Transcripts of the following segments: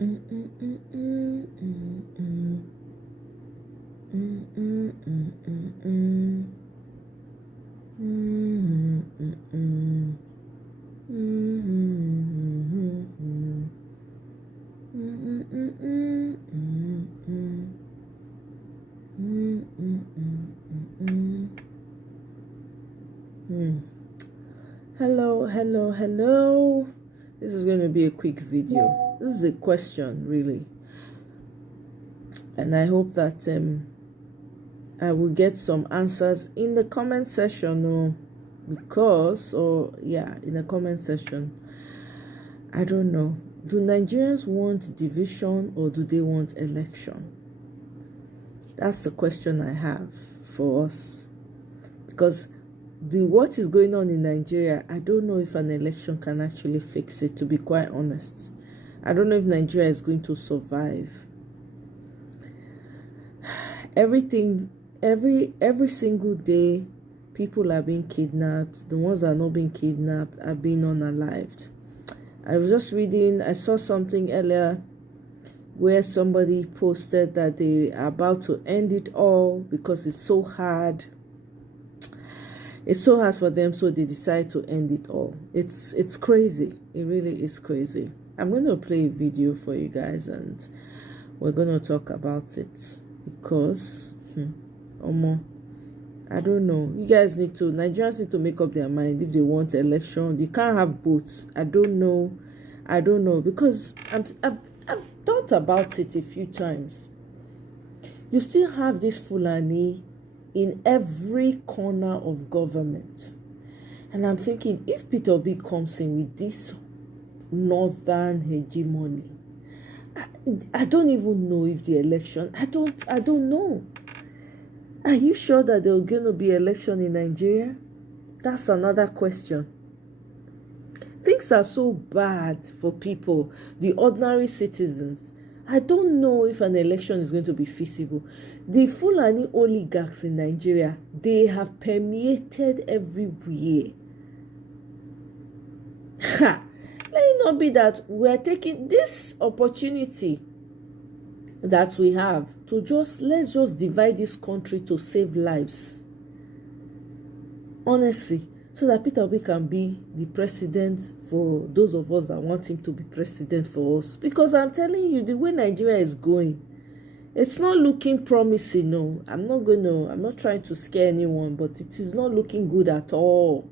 Hello. This is going to be a quick video. This is a question, really, and I hope that I will get some answers in the comment section. In the comment section. I don't know. Do Nigerians want division or do they want election? That's the question I have for us, because what is going on in Nigeria, I don't know if an election can actually fix it, to be quite honest. I don't know if Nigeria is going to survive. Every single day, people are being kidnapped. The ones that are not being kidnapped are being unalived. I was just reading, I saw something earlier where somebody posted that they are about to end it all because it's so hard. It's so hard for them, so they decide to end it all. It's crazy. It really is crazy. I'm going to play a video for you guys and we're going to talk about it because, I don't know. You guys Nigerians need to make up their mind if they want election. You can't have both. I don't know because I've thought about it a few times. You still have this Fulani in every corner of government. And I'm thinking, if Peter Obi comes in with this northern hegemony, I don't even know if the election, I don't know. Are you sure that there's going to be election in Nigeria? That's another question. Things are so bad for people, the ordinary citizens. I don't know if an election is going to be feasible. The Fulani oligarchs in Nigeria, they have permeated everywhere. Let it not be that we're taking this opportunity that we have to let's just divide this country to save lives. Honestly, so that Peter Obi can be the president for those of us that want him to be president for us. Because I'm telling you, the way Nigeria is going, it's not looking promising. No, I'm not trying to scare anyone, but it is not looking good at all.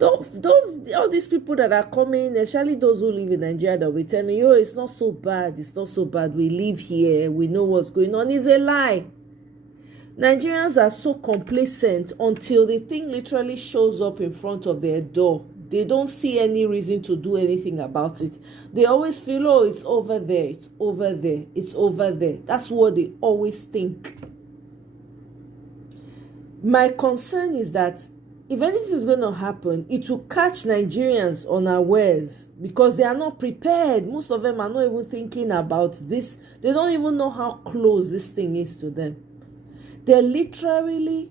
All these people that are coming, especially those who live in Nigeria, that will tell me, it's not so bad, we live here, we know what's going on, is a lie. Nigerians are so complacent until the thing literally shows up in front of their door. They don't see any reason to do anything about it. They always feel, it's over there, it's over there, it's over there. That's what they always think. My concern is that if anything is going to happen, it will catch Nigerians unawares because they are not prepared. Most of them are not even thinking about this. They don't even know how close this thing is to them. They're literally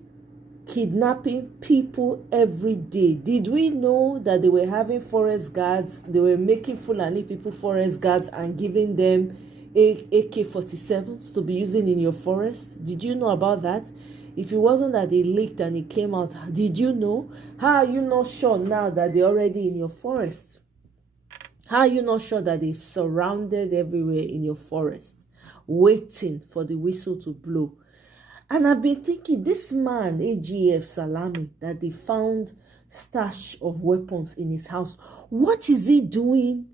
kidnapping people every day. Did we know that they were having forest guards? They were making Fulani people forest guards and giving them AK-47s to be using in your forest? Did you know about that? If it wasn't that they leaked and it came out, did you know? How are you not sure now that they're already in your forest? How are you not sure that they're surrounded everywhere in your forest, waiting for the whistle to blow? And I've been thinking, this man, AGF Salami, that they found stash of weapons in his house, what is he doing?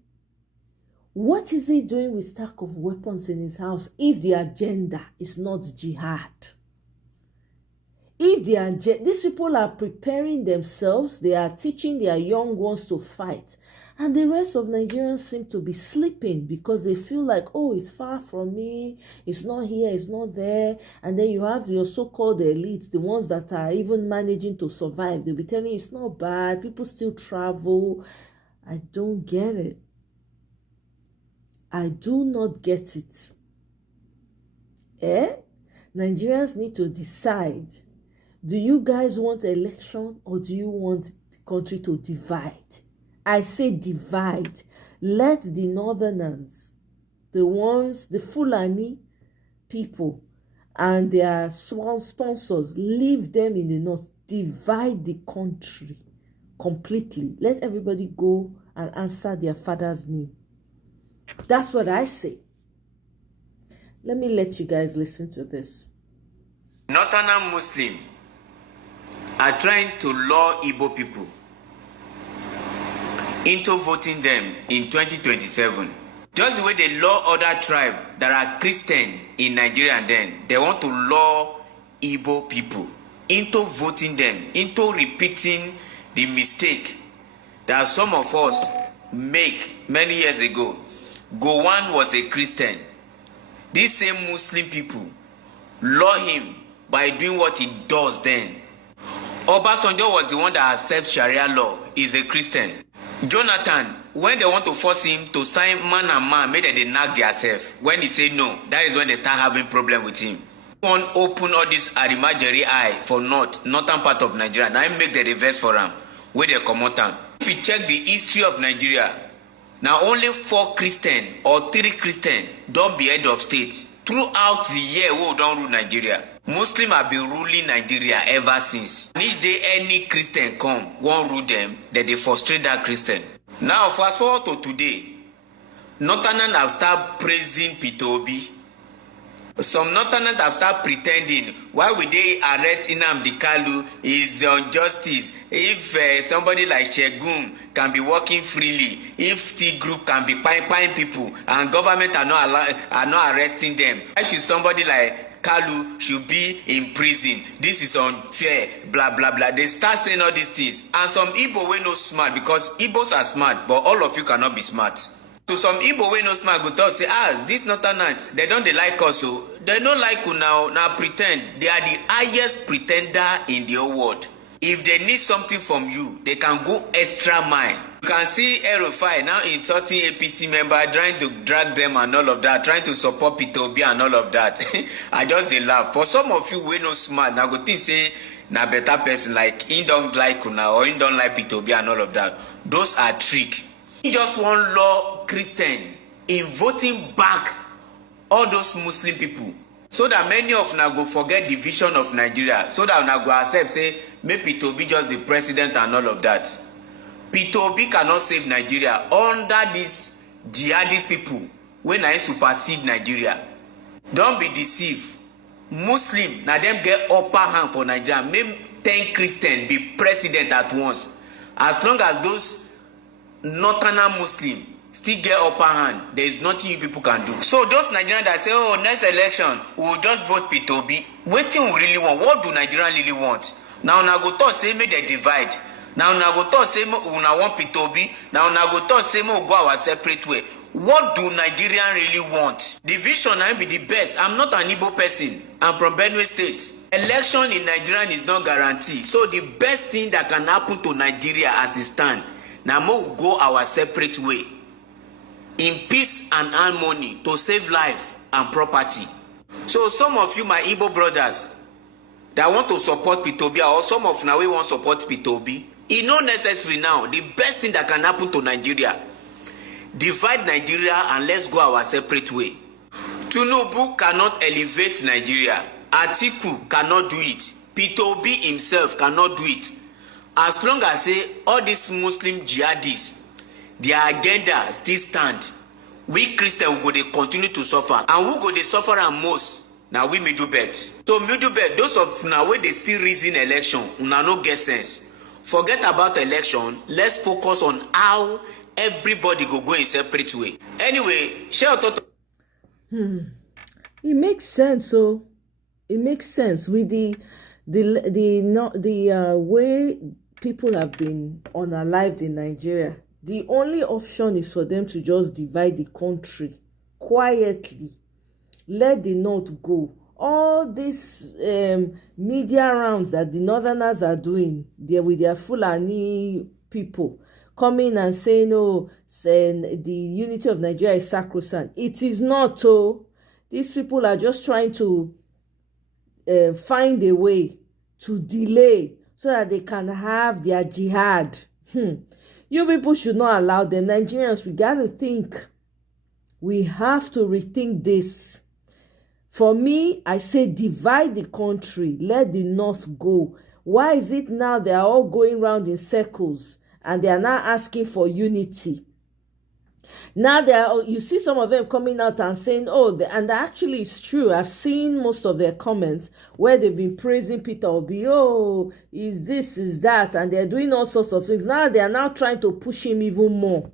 What is he doing with stack of weapons in his house if the agenda is not jihad? If these people are preparing themselves, they are teaching their young ones to fight, and the rest of Nigerians seem to be sleeping because they feel like, it's far from me, it's not here, it's not there. And then you have your so-called elites, the ones that are even managing to survive. They'll be telling you it's not bad, people still travel. I don't get it. I do not get it. Nigerians need to decide. Do you guys want election or do you want the country to divide? I say divide. Let the northerners, the Fulani people and their sworn sponsors, leave them in the north, divide the country completely. Let everybody go and answer their father's name. That's what I say. Let me let you guys listen to this. Northern Muslims are trying to lure Igbo people into voting them in 2027. Just the way they lure other tribes that are Christian in Nigeria, and then they want to lure Igbo people into voting them, into repeating the mistake that some of us make many years ago. Gowon was a Christian. These same Muslim people lure him by doing what he does then. Obasanjo was the one that accepts Sharia law. He's a Christian. Jonathan, when they want to force him to sign man and man, maybe they knock themselves. When he say no, that is when they start having problem with him. One open all this Arimajeri eye for northern part of Nigeria. Now make the reverse for him, where they come out. If you check the history of Nigeria, now only 4 Christian or 3 Christian don't be head of state throughout the year we don't rule Nigeria. Muslims have been ruling Nigeria ever since. And each day any Christian come, won't rule them, then they frustrate that Christian. Now fast forward to today, Northerners have started praising Peter Obi. Some Northerners have started pretending, why would they arrest Nnamdi Kanu is injustice? If somebody like Shegun can be working freely, if the group can be paying people and government are not arresting them, why should somebody like Kalu should be in prison? This is unfair, blah blah blah. They start saying all these things, and some Igbo wey no smart, because Igbos are smart, but all of you cannot be smart. So some Igbo wey no smart go talk say, this Northerners, they like us, so they don't like you now pretend. They are the highest pretender in the whole world. If they need something from you, they can go extra mile. You can see Erufai now insulting APC member, trying to drag them and all of that, trying to support Peter Obi and all of that. I just dey laugh. For some of you wey no smart, now go think say na better person, like he don't like una or he don't like Peter Obi and all of that. Those are trick. He just want law Christian in voting back all those Muslim people, so that many of una go forget the vision of Nigeria, so that una go accept say make Peter Obi just the president and all of that. Peter Obi cannot save Nigeria under these jihadist people when I supersede Nigeria. Don't be deceived. Muslim na them get upper hand for Nigeria. Make 10 Christians be president at once. As long as those northern Muslim still get upper hand, there is nothing you people can do. So those Nigerians that say, next election we'll just vote Peter Obi, wetin we really want? What do Nigerians really want? Now una go talk say make they divide. Now una go talk say una want Peter Obi. Now una go talk say make we go our separate way. What do Nigerians really want? The vision I be the best. I'm not an Igbo person. I'm from Benue State. Election in Nigeria is not guaranteed. So the best thing that can happen to Nigeria as it stands, now we go our separate way, in peace and harmony, to save life and property. So some of you, my Igbo brothers, that want to support Peter Obi, or some of now we want to support Peter Obi, it's not necessary now. The best thing that can happen to Nigeria, divide Nigeria and let's go our separate way. Tinubu cannot elevate Nigeria. Atiku cannot do it. Peter Obi himself cannot do it. As long as say all these Muslim jihadists, their agenda still stand, we Christians will go dey continue to suffer, and who go dey suffer am most? Now we middle bet. So middle bet, those of una wey dey still reason election, una no get sense. Forget about election. Let's focus on how everybody go in separate way. Anyway, share your thought. It makes sense. So it makes sense with the way people have been unalived in Nigeria. The only option is for them to just divide the country quietly. Let the North go. All these media rounds that the Northerners are doing, they're with their Fulani people coming and saying, the unity of Nigeria is sacrosanct. It is not. These people are just trying to find a way to delay so that they can have their jihad. You people should not allow them. Nigerians, we got to think. We have to rethink this. For me, I say divide the country. Let the North go. Why is it now they are all going round in circles and they are now asking for unity? Now you see some of them coming out and saying, oh, and actually it's true. I've seen most of their comments where they've been praising Peter Obi. Oh, is this, is that, and they're doing all sorts of things. Now they are now trying to push him even more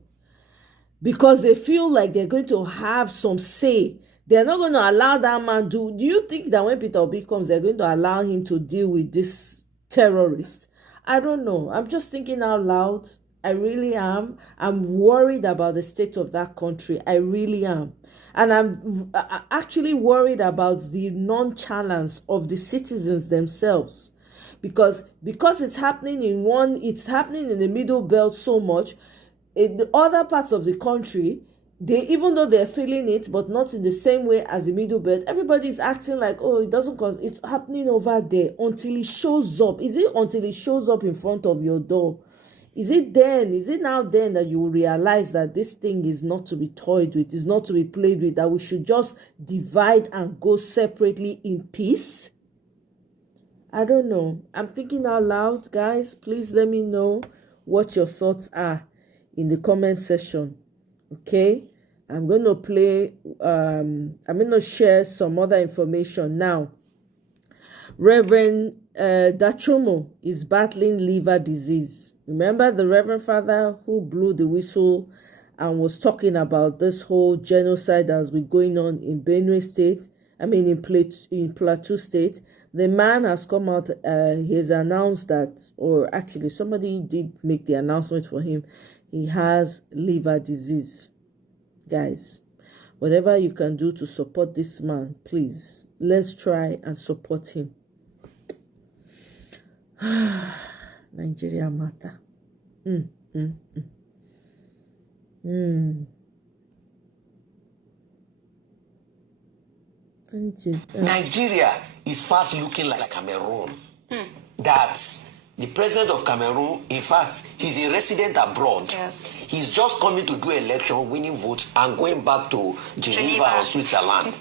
because they feel like they're going to have some say. They're not going to allow that man do you think that when Peter Obi comes, they're going to allow him to deal with this terrorist? I don't know. I'm just thinking out loud. I really am. I'm worried about the state of that country. I really am. And I'm actually worried about the nonchalance of the citizens themselves. Because it's happening it's happening in the Middle Belt so much. In the other parts of the country, even though they're feeling it, but not in the same way as the Middle Belt, everybody's acting like, oh, it doesn't cause, it's happening over there until it shows up. Is it until it shows up in front of your door? Is it now then that you will realize that this thing is not to be toyed with, is not to be played with, that we should just divide and go separately in peace? I don't know. I'm thinking out loud, guys. Please let me know what your thoughts are in the comment section. Okay? I'm going to I'm going to share some other information now. Reverend Dachomo is battling liver disease. Remember the Reverend Father who blew the whistle and was talking about this whole genocide that's been going on in Benue State, in Plateau State. The man has come out, he has announced that, or actually somebody did make the announcement for him, he has liver disease. Guys, whatever you can do to support this man, please, let's try and support him. Nigeria matter. Nigeria is fast looking like Cameroon. That the president of Cameroon, in fact, he's a resident abroad. Yes. He's just coming to do election, winning votes, and going back to Geneva or Switzerland.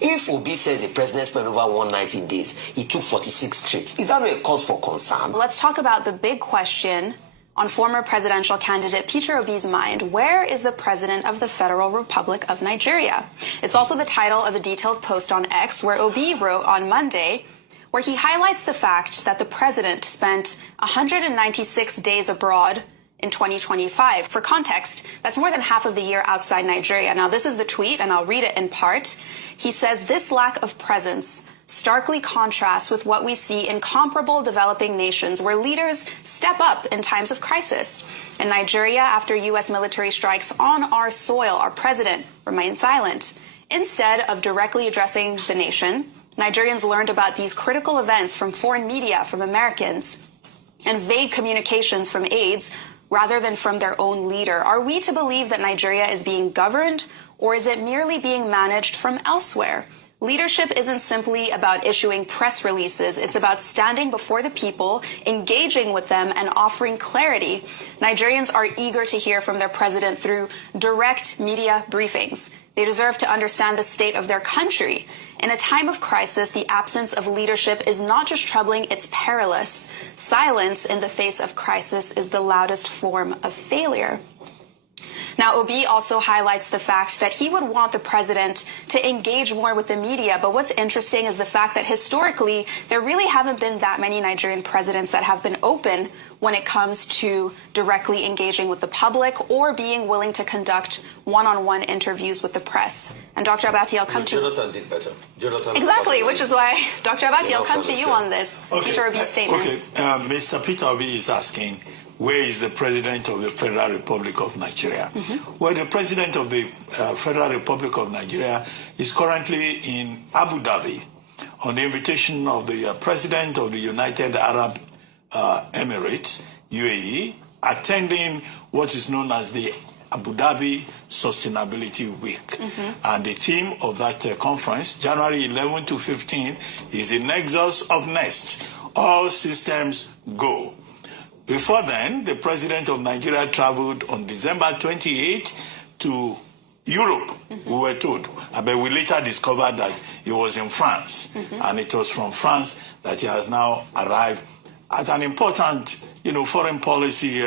If Obi says the president spent over 190 days, he took 46 trips. Is that not a cause for concern? Let's talk about the big question on former presidential candidate Peter Obi's mind. Where is the president of the Federal Republic of Nigeria? It's also the title of a detailed post on X where Obi wrote on Monday, where he highlights the fact that the president spent 196 days abroad in 2025. For context, that's more than half of the year outside Nigeria. Now, this is the tweet, and I'll read it in part. He says, this lack of presence starkly contrasts with what we see in comparable developing nations where leaders step up in times of crisis. In Nigeria, after U.S. military strikes on our soil, our president remained silent. Instead of directly addressing the nation, Nigerians learned about these critical events from foreign media, from Americans, and vague communications from aides rather than from their own leader. Are we to believe that Nigeria is being governed, or is it merely being managed from elsewhere? Leadership isn't simply about issuing press releases. It's about standing before the people, engaging with them, and offering clarity. Nigerians are eager to hear from their president through direct media briefings. They deserve to understand the state of their country. In a time of crisis, the absence of leadership is not just troubling, it's perilous. Silence in the face of crisis is the loudest form of failure. Now, Obi also highlights the fact that he would want the president to engage more with the media. But what's interesting is the fact that historically, there really haven't been that many Nigerian presidents that have been open when it comes to directly engaging with the public or being willing to conduct one-on-one interviews with the press. And Dr. Abati, I'll come to you. Jonathan did better. Jonathan exactly, which is why, Dr. Abati, I'll come to you on this. Okay. Peter Obi's statements. Okay, Mr. Peter Obi is asking, where is the president of the Federal Republic of Nigeria? Well, the president of the Federal Republic of Nigeria is currently in Abu Dhabi on the invitation of the president of the United Arab Emirates, UAE, attending what is known as the Abu Dhabi Sustainability Week. And the theme of that conference, January 11 to 15, is the Nexus of Nest. All systems go. before then, the president of Nigeria traveled on December 28 to Europe, we were told. But we later discovered that he was in France. And it was from France that he has now arrived at an important, foreign policy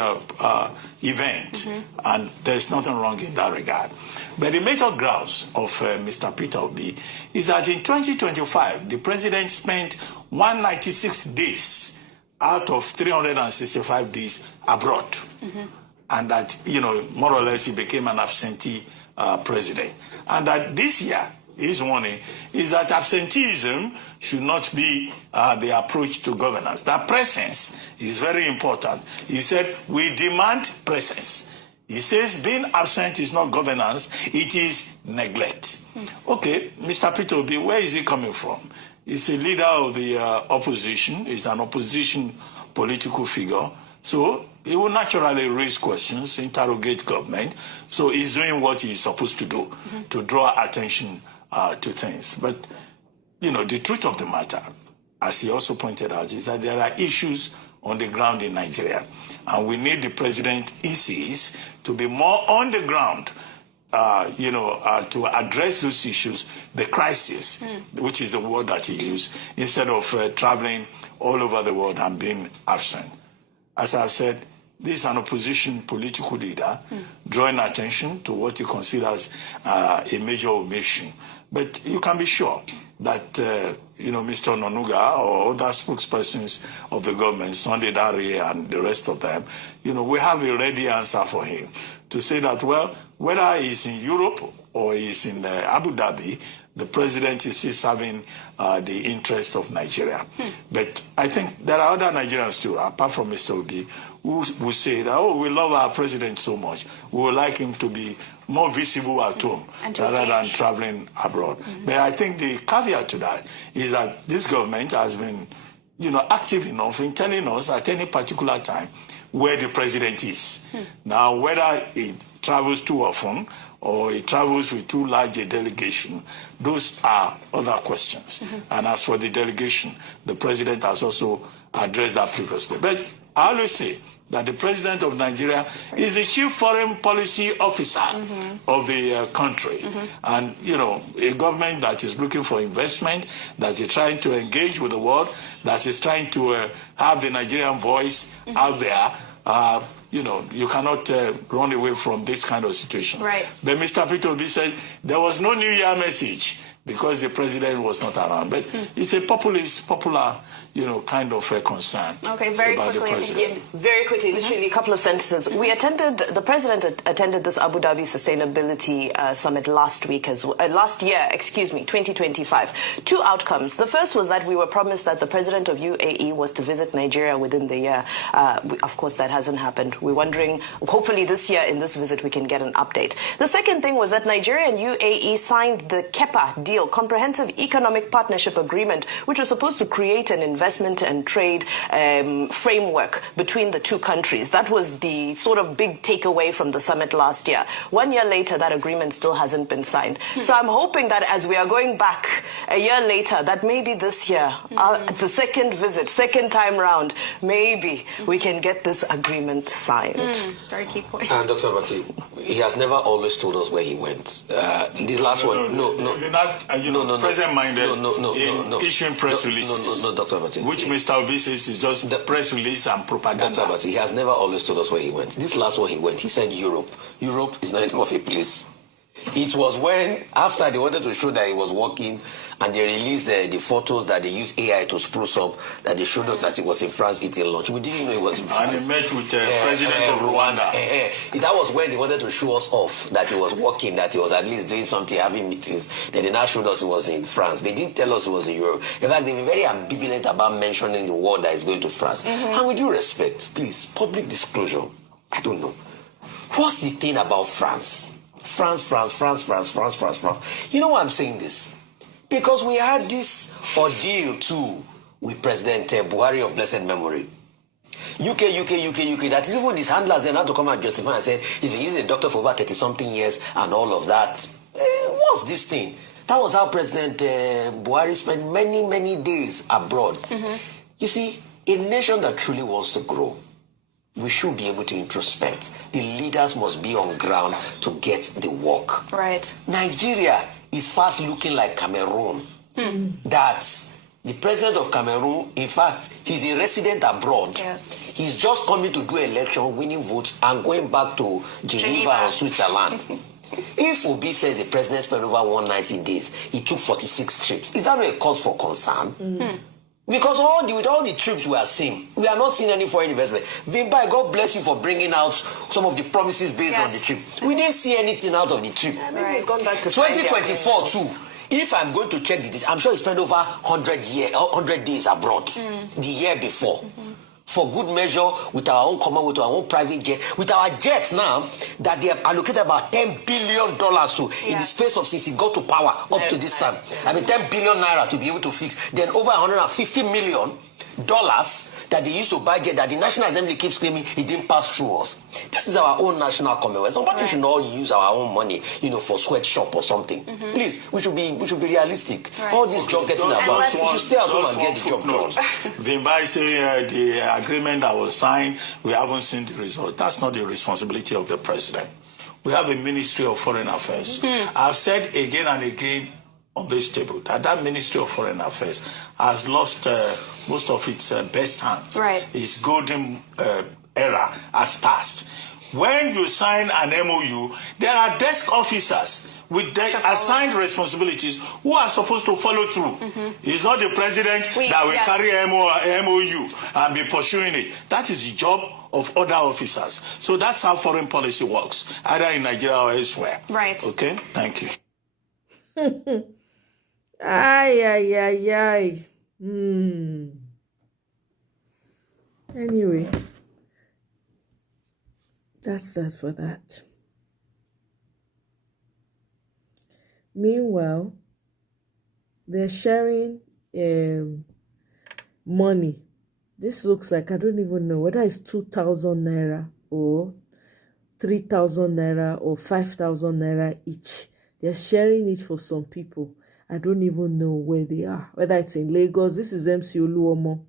event. And there's nothing wrong in that regard. But the major grounds of Mr. Peter Obi is that in 2025, the president spent 196 days out of 365 days abroad. And that, more or less he became an absentee president. And that this year, his warning is that absenteeism should not be the approach to governance. That presence is very important. He said, we demand presence. He says being absent is not governance, it is neglect. Okay, Mr. Peter Obi, where is he coming from? He's a leader of the opposition. He's an opposition political figure. So he will naturally raise questions, interrogate government. So he's doing what he's supposed to do, to draw attention to things. But, the truth of the matter, as he also pointed out, is that there are issues on the ground in Nigeria. And we need the president, he says, to be more on the ground, to address those issues, the crisis, which is the word that he used, instead of traveling all over the world and being absent. As I've said, this is an opposition political leader drawing attention to what he considers a major omission. But you can be sure that, Mr. Nonuga or other spokespersons of the government, Sunday Dare and the rest of them, we have a ready answer for him to say that, well, whether he's in Europe or he's in Abu Dhabi, the president is still serving the interest of Nigeria. But I think there are other Nigerians too, apart from Mr. Obi, who say that, we love our president so much. We would like him to be more visible at home rather than traveling abroad. But I think the caveat to that is that this government has been, active enough in telling us at any particular time where the president is. Now, whether he travels too often or he travels with too large a delegation, those are other questions. And as for the delegation, the president has also addressed that previously. But I always say that the president of Nigeria is the chief foreign policy officer of the country. And, a government that is looking for investment, that is trying to engage with the world, that is trying to have the Nigerian voice out there, you cannot run away from this kind of situation. Right. But Mr. Peter Obi said there was no New Year message because the president was not around. But it's a popular, kind of a concern. Okay, very quickly, literally a couple of sentences. The president attended this Abu Dhabi Sustainability Summit last year, 2025. Two outcomes. The first was that we were promised that the president of UAE was to visit Nigeria within the year. Of course, that hasn't happened. We're wondering, hopefully this year in this visit we can get an update. The second thing was that Nigeria and UAE signed the KEPA deal, Comprehensive Economic Partnership Agreement, which was supposed to create an investment and trade framework between the two countries. That was the sort of big takeaway from the summit last year. 1 year later, that agreement still hasn't been signed. So I'm hoping that as we are going back a year later, that maybe this year, the second visit, second time round, maybe we can get this agreement signed. Very key point. And Dr. Abati, he has never always told us where he went. This last one, no. You're not, present-minded in issuing press releases. No, Dr. Abati. Which Mr. Obi says is just the press release and propaganda. Dr. Abati, he has never always told us where he went. This last one he went, he said Europe. Europe is not enough of a place. It was when, after they wanted to show that he was working, and they released the photos that they used AI to spruce up, that they showed us that he was in France eating lunch. We didn't know he was in France. And he met with the president of Rwanda. That was when they wanted to show us off that he was working, that he was at least doing something, having meetings. Then they now showed us he was in France. They didn't tell us he was in Europe. In fact, they were very ambivalent about mentioning the word that is going to France. And with due respect, please, public disclosure, I don't know. What's the thing about France? France. You know why I'm saying this? Because we had this ordeal too with President Buhari of blessed memory. UK. That is even his handlers then had to come and justify and say he's been using a doctor for over 30-something years and all of that. What's this thing? That was how President Buhari spent many days abroad. You see, a nation that truly wants to grow we should be able to introspect. The leaders must be on ground to get the work. Right. Nigeria is fast looking like Cameroon. That the president of Cameroon, in fact, he's a resident abroad. Yes. He's just coming to do election, winning votes, and going back to Geneva or Switzerland. If Obi says the president spent over 190 days, he took 46 trips, is that not a cause for concern? Because with all the trips we are seeing, we are not seeing any foreign investment. Vimbai, God bless you for bringing out some of the promises based on the trip. We didn't see anything out of the trip. Maybe he's gone back to 2024 too. If I'm going to check this, I'm sure he spent over 100 days abroad the year before. For good measure, with our own command, with our own private jet, with our jets now, that they have allocated about $10 billion to in the space of since he got to power up to this time. I mean, 10 billion naira to be able to fix. Then over $150 million that they used to buy jet, that the National Assembly keeps claiming it didn't pass through us. This is our own national commonwealth. Somebody should not use our own money, for sweatshop or something. Please, we should be realistic. All this job getting about, we should stay at home and get the job done. Vimbai say the agreement that was signed, we haven't seen the result. That's not the responsibility of the president. We have a Ministry of Foreign Affairs. I've said again and again on this table that Ministry of Foreign Affairs has lost most of its best hands. Right. Its golden era has passed. When you sign an MOU, there are desk officers with assigned responsibilities who are supposed to follow through. It's not the president that will carry MOU and be pursuing it. That is the job of other officers. So that's how foreign policy works, either in Nigeria or elsewhere. Right. Okay? Thank you. Ay. Anyway, that's that for that. Meanwhile, they're sharing money. This looks like, I don't even know whether it's 2,000 naira or 3,000 naira or 5,000 naira each. They're sharing it for some people. I don't even know where they are, whether it's in Lagos. This is MC Oluomo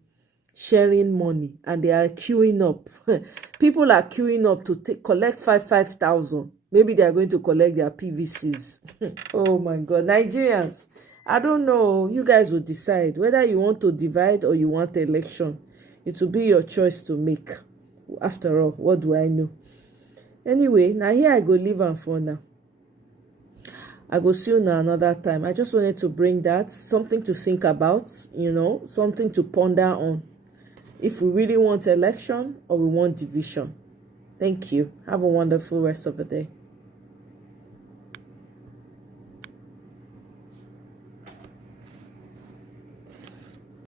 sharing money, and they are queuing up. People are queuing up to collect 5,000. Maybe they are going to collect their PVCs. Oh my God, Nigerians, I don't know. You guys will decide whether you want to divide or you want election. It will be your choice to make. After all, what do I know? Anyway, now here I go leave am for now. I go see you now another time. I just wanted to bring that, something to think about, something to ponder on. If we really want election or we want division. Thank you. Have a wonderful rest of the day.